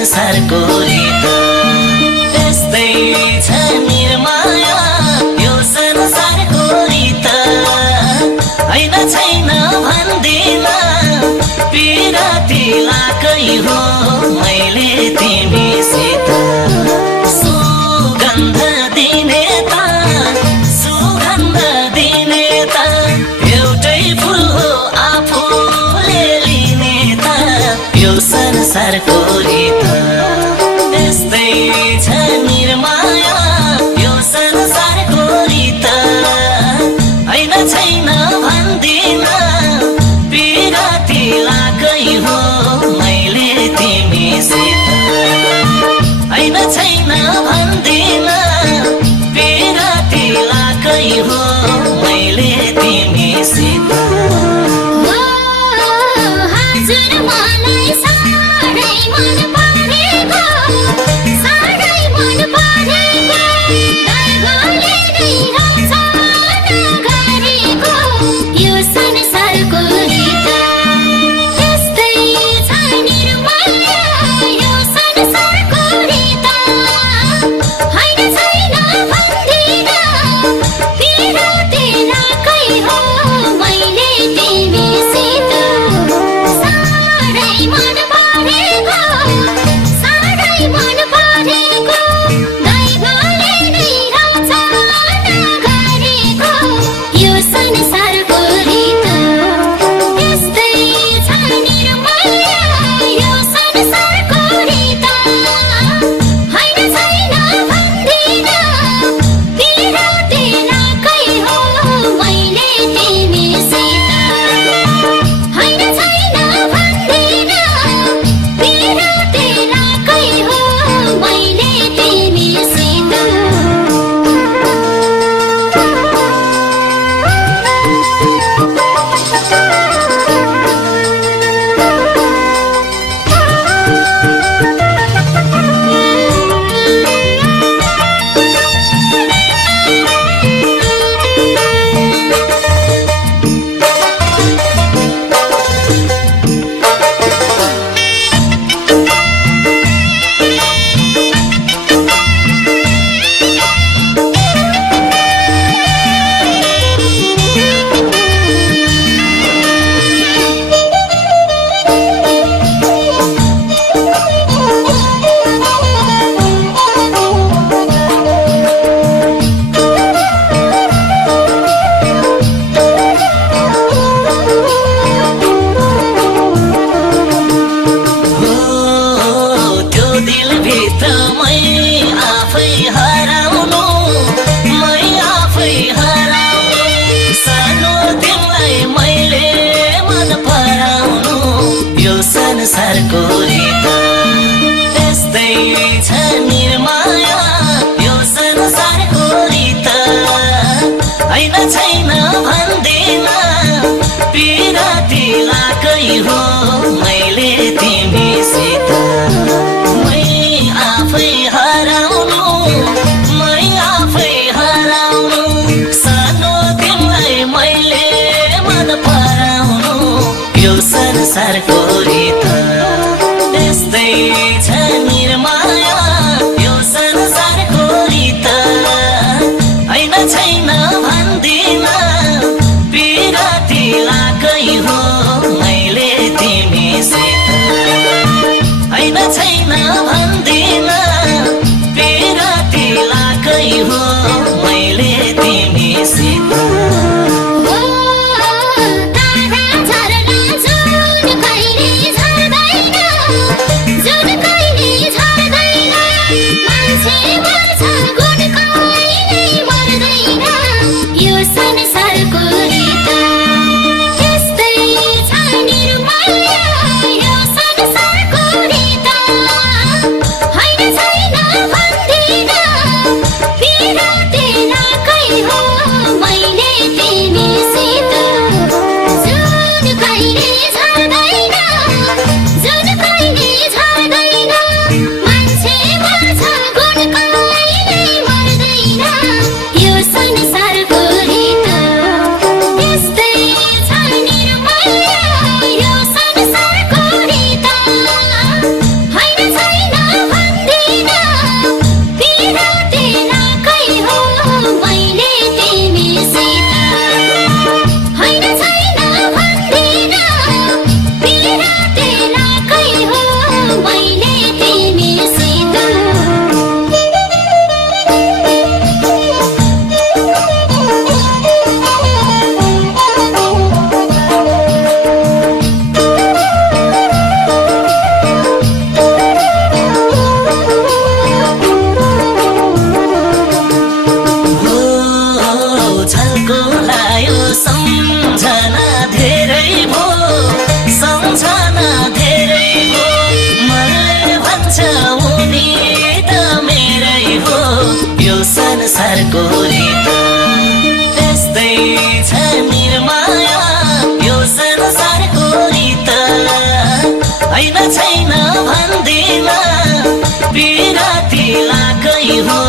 संसारको रीत यस्तै छ निर्माया यो संसारको रीत हैन छैन भन्दिन पिराती लाकै हो मैले तिमीसित सुगन्ध दिने त एउटै फुल हो आफूले लिने त यो संसारको रीत यस्तै छ निर्माया यो संसारको रीत हैन छैन भन्दिन पिराती लाकै हो मैले तिमीसित हैन छैन भन्दिन पिराती लाकै हो मैले तिमीसित हजुर मलाई साह्रै मन परेको साह्रै मन परेको दैवले नै रचना गरेको यो संसारको रीत यस्तै छ निर्माया यो संसारको रीत हैन छैन भन्दिन पिराती लाकै हो मैले तिमीसित साह्रै मन परेको साह्रै मन परेको दैवले नै रचना गरेको यो संसारको रीत यस्तै छ निर्माया यो संसारको रीत हैन छैन भन्दिन पिराती लाकै हो मैले तिमीसित हैन छैन भन्दिन पिराती लाकै हो मैले तिमीसित संसारको रीत यस्तै छ निर्माया यो संसारको रीत हैन छैन भन्दिन पिराती लाकै हो मैले तिमीसित मै आफै हराउनु सानो तिमीलाई मैले मन पराउनु यो संसारको रीत यस्तै छ निर्माया यो संसारको रीत हैन छैन भन्दिन पिराती लाकै हो मैले तिमीसित हैन छैन भन्दिन पिराती लाकै हो मैले तिमीसित तारा झर्ला जुन कहिले झर्दैन जुन कहिले धेरै हो मनले भन्छ उनी त मेरै हो यो संसारको रीत यस्तै छ निर्माया यो संसारको रीत हैन छैन भन्दिन बिराती लाकै हो